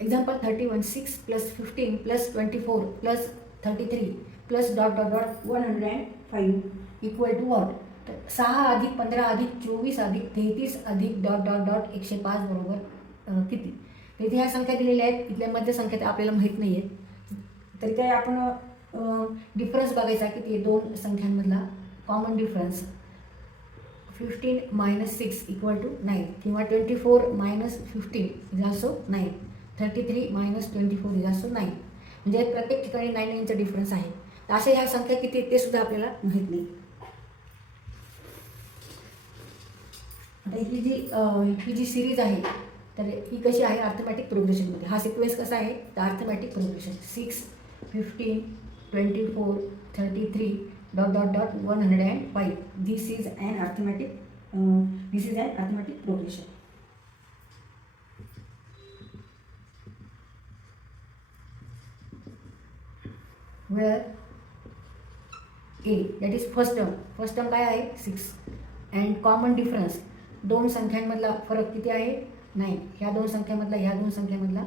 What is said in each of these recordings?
Example thirty one six plus fifteen plus twenty four plus thirty three plus dot dot dot one hundred and five equal to what तर सहा अधिक पंधरा अधिक चोवीस अधिक तेहतीस अधिक डॉट डॉट डॉट एकशे पाच बरोबर किती? तर इथे ह्या संख्या दिलेल्या आहेत. इथल्या मध्य संख्या त्या आपल्याला माहीत नाही आहेत तरी काय आपण डिफरन्स बघायचा किती ते दोन संख्यांमधला common difference fifteen minus six equal to nine किंवा twenty four minus fifteen is also nine thirty three minus twenty four is also nine म्हणजे प्रत्येक ठिकाणी नाईन नाईनचा डिफरन्स आहे. तर अशा ह्या संख्या किती ते सुद्धा आपल्याला माहीत नाही. आता ही जी ही जी सिरीज आहे तर ही कशी आहे? अर्थमॅटिक प्रोग्रेशनमध्ये हा सिक्वेन्स कसा आहे? तर arithmetic progression six fifteen twenty four thirty three dot dot dot one hundred and five this is and arithmetic this is and arithmetic progression where a that is first term. First term काय आहे? Six and common difference दोन संख्यांमधला फरक किती आहे? नाही ह्या दोन संख्यामधला ह्या दोन संख्यामधला.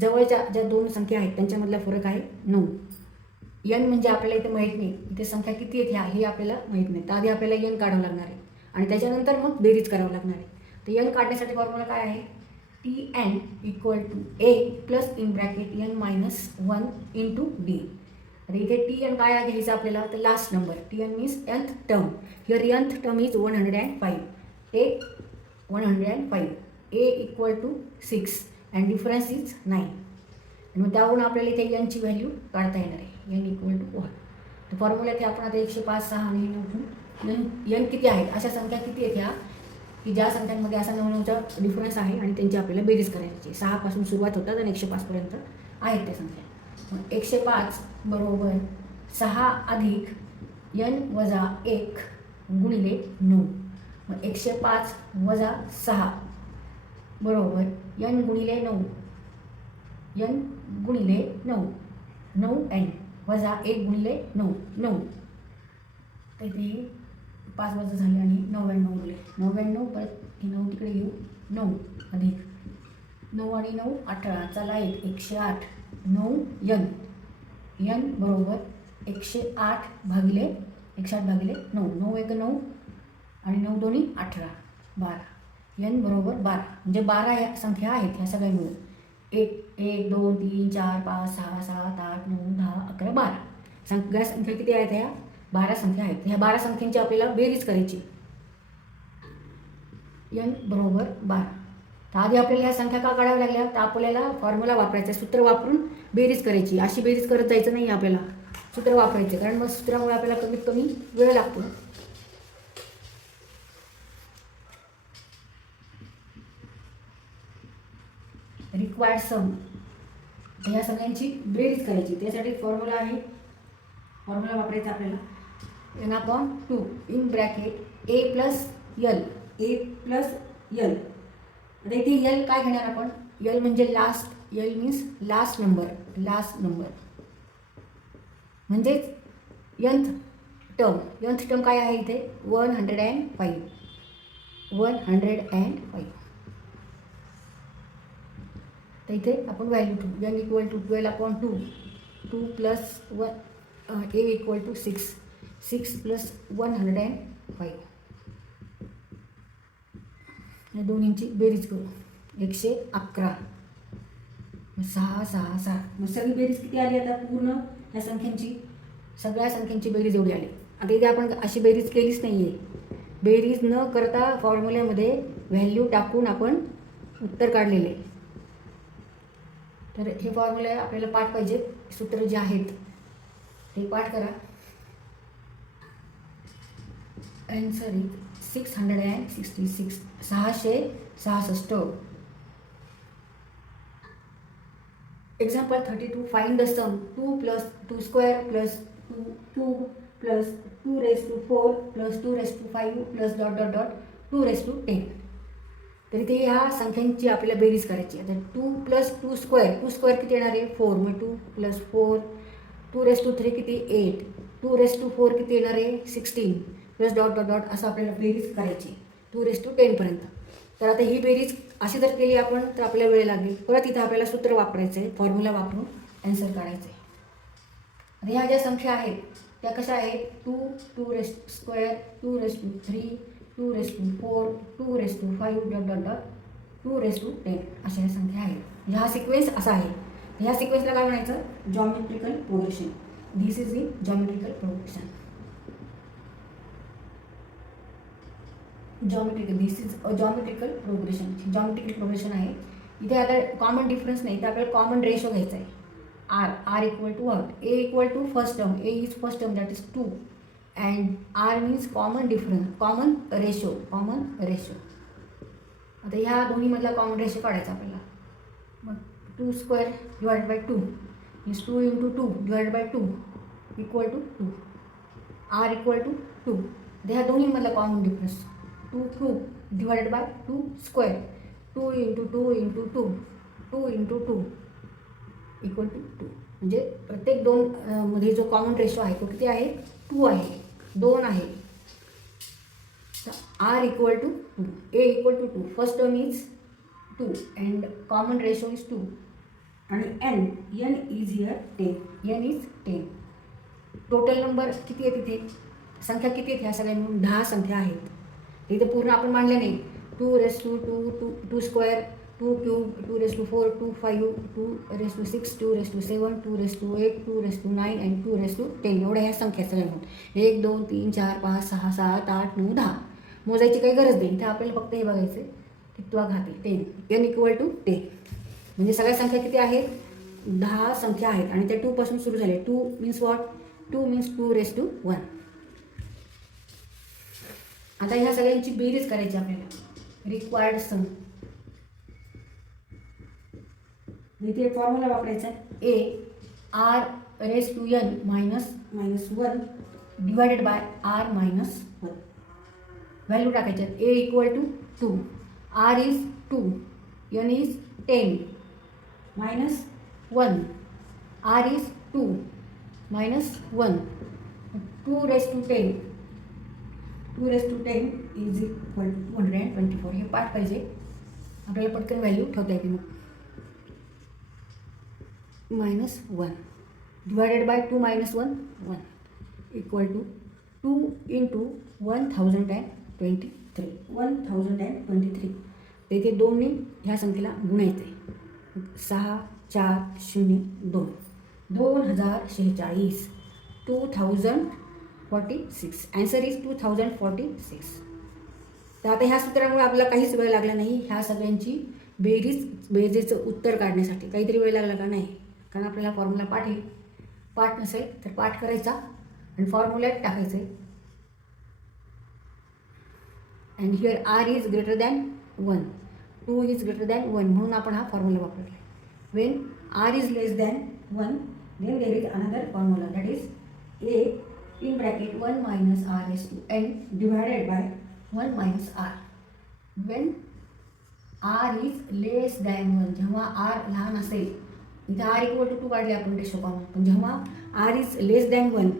जवळच्या ज्या दोन संख्या आहेत त्यांच्यामधला फरक आहे नऊ. यन म्हणजे आपल्याला इथे माहीत नाही. इथे संख्या किती आहेत? ह्या हे आपल्याला माहीत नाही. तर आधी आपल्याला यन काढावं लागणार आहे. आणि त्याच्यानंतर मग बेरीज करावं लागणार आहे. तर यन काढण्यासाठी फॉर्म्युला काय आहे? T N equal to A plus in bracket N minus one into D आणि इथे टी एन काय घ्यायचा आपल्याला? तर last number T N means nth term here nth term is one hundred and five A one hundred and five A equal to six and difference is nine आणि मग त्यावरून आपल्याला इथे यनची व्हॅल्यू काढता येणार आहे. एन इक्वल टू वन तर formula इथे आपण आता एकशे पाच सहा आणि नऊ यन यन किती आहेत? अशा संख्या किती आहेत ह्या? की ज्या संख्यांमध्ये असा नवनवचा डिफरन्स आहे आणि त्यांची आपल्याला बेरीज करायची सहापासून सुरुवात होतात आणि एकशे पाचपर्यंत आहेत त्या संख्या. एकशे पाच बरोबर सहा अधिक यन वजा एक गुणिले नऊ. मग एकशे पाच वजा सहा बरोबर यन गुणिले नऊ. यन गुणिले नऊ. नऊ एन वजा एक गुणिले नऊ. नऊ. तर ते पाच वजा झाले आणि नव्याण्णव उरले नव्याण्णव परत नऊ तिकडे घेऊ. नऊ अधिक. नऊ आणि नऊ अठरा. चला एक. एकशे आठ. नऊ यन. यन बरोबर एकशे आठ भागिले एकशे आठ भागिले नऊ. नऊ एक नऊ आणि नऊ दोन्ही अठरा. बारा. यन बरोबर बारा. म्हणजे बारा ह्या संख्या आहेत ह्या सगळ्या मिळून एक एक दोन तीन चार पाच सहा सात आठ नऊ दहा अकरा बारा. सगळ्या संख्या किती आहेत ह्या? बारा संख्या आहेत. ह्या बारा संख्यांची आपल्याला बेरीज करायची. यन बरोबर बारा. तर आधी आपल्याला ह्या संख्या का काढाव्या लागल्या? तर आपल्याला फॉर्म्युला वापरायचा सूत्र वापरून बेरीज करायची. अशी बेरीज करत जायचं नाही आपल्याला. सूत्र वापरायचे. कारण मग सूत्रामुळे आपल्याला कमीत कमी वेळ लागतो. रिक्वायर्ड सम या ह्या सगळ्यांची बेरीज करायची. त्यासाठी फॉर्म्युला आहे. फॉर्म्युला वापरायचा आपल्याला. N upon two in bracket A plus L A plus L आता इथे यल काय घेणार आपण? यल म्हणजे last L means last number last number म्हणजेच यंथ टर्म यंथ टर्म काय आहे इथे? One hundred and five one hundred and five तर इथे आपण value to N equal to twelve upon two two plus one A equal to six six plus one hundred and five आणि दोन्हींची बेरीज करू. एकशे अकरा. मग सहा सहा सहा. मग सगळी बेरीज किती आली आता पूर्ण? ह्या संख्यांची. सगळ्या संख्यांची बेरीज एवढी आली. आता इथे आपण अशी बेरीज केलीच नाही आहे बेरीज न करता फॉर्म्युल्यामध्ये व्हॅल्यू टाकून आपण उत्तर काढलेले. तर हे फॉर्म्युला आपल्याला पाठ पाहिजे. सूत्र जे आहेत ते पाठ करा. Answer is six hundred and sixty six सहाशे सहासष्ट. Example thirty two find the sum two plus two square plus two two plus two raise to four plus two raise to five plus dot dot dot two raise to ten तर इथे ह्या संख्यांची आपल्याला बेरीज करायची आता two plus two square two square किती येणार आहे? फोर मग two plus four two raise to three किती? Eight two raise to four किती येणार आहे? Sixteen plus dot dot dot असं आपल्याला बेरीज करायची. टू रेस टू टेनपर्यंत तर आता ही बेरीज अशी जर केली आपण तर आपल्याला वेळ लागेल. परत इथं आपल्याला सूत्र वापरायचं आहे फॉर्म्युला वापरून ॲन्सर काढायचं आहे आता ह्या ज्या संख्या आहेत त्या कशा आहेत? Two two raise square two raise to three two raise to four two raise to five dot dot dot two raise to ten अशा ह्या संख्या आहेत. म्हणजे ह्या सिक्वेन्स असा आहे. ह्या सिक्वेन्सला काय म्हणायचं? Geometrical production this is in geometrical production geometrical this is a geometrical progression geometrical progression आहे. इथे आता कॉमन डिफरन्स नाही. तर आपल्याला कॉमन रेशो घ्यायचा आहे. R r equal to out a equal to first term a is first term that is two and r means common difference common ratio common ratio आता ह्या दोन्हीमधला कॉमन रेशो काढायचा आपल्याला. मग two square divide by two means two into two divide by two equal to two r equal to two ह्या दोन्हीमधला common difference two cube divided by two square two into two into two two into two equal to two म्हणजे प्रत्येक दोन मध्ये जो common ratio आहे तो किती आहे? टू आहे. दोन आहे. R equal to two a equal to two first term is two and common ratio is two आणि n n is here ten n is ten total number किती आहे तिथे? संख्या किती आहेत ह्या सगळ्या मिळून दहा संख्या आहेत. इथे पूर्ण आपण मांडलं नाही. Two raise to two two two square two cube two raise to four two five two raise to six two raise to seven two raise to eight two raise to nine and two raise to ten एवढ्या ह्या संख्या सगळ्या एक दोन तीन चार पाच सहा सात आठ नऊ दहा. मोजायची काही गरज नाही. इथे आपल्याला फक्त हे बघायचं आहे. कितवा घाते ten N equal to ten म्हणजे सगळ्या संख्या किती आहेत? दहा संख्या आहेत. आणि त्या टूपासून सुरू झाले. Two means what two means two raise to one आता ह्या सगळ्यांची बेरीज करायची आपल्याला. रिक्वायर्ड सम इथे फॉर्म्युला वापरायचा. A r raise to n minus minus one divided by r minus one value टाकायच्यात a equal to two r is two n is ten minus one r is two minus one two raise to ten two raise to ten is equal to hundred and twenty four हे पाठ पाहिजे. आपल्याला पटकन value ठेवता येते मग. Minus one divided by two minus one one equal to two into one thousand and twenty three one thousand and twenty three तेथे दोन्ही ह्या संख्येला गुणायचे सहा चार शून्य दोन. दोन हजार शेहेचाळीस. Two thousand forty six. Answer is two thousand forty six तर आता ह्या सूत्रामुळे आपल्याला काहीच वेळ लागला नाही. ह्या सगळ्यांची बेरीज बेजेचं उत्तर काढण्यासाठी. काहीतरी वेळ लागला का नाही? कारण आपल्याला फॉर्म्युला पाठ आहे. पाठ नसेल तर पाठ करायचा आणि फॉर्म्युल्यात टाकायचं आहे. And here R is greater than one two is greater than one म्हणून आपण हा फॉर्म्युला वापरला when R is less than one then there is another formula that is A bracket 1 minus r एस to n divided by 1 minus r. When r is less than 1, जेव्हा r लहान असेल इथे r equal to to काढले आपण ratio common पण जेव्हा r is less than one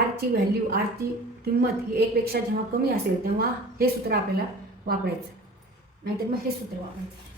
Archi value आरची किंमत ही एकपेक्षा जेव्हा कमी असेल तेव्हा हे सूत्र आपल्याला वापरायचं. नाहीतर मग हे सूत्र वापरायचं.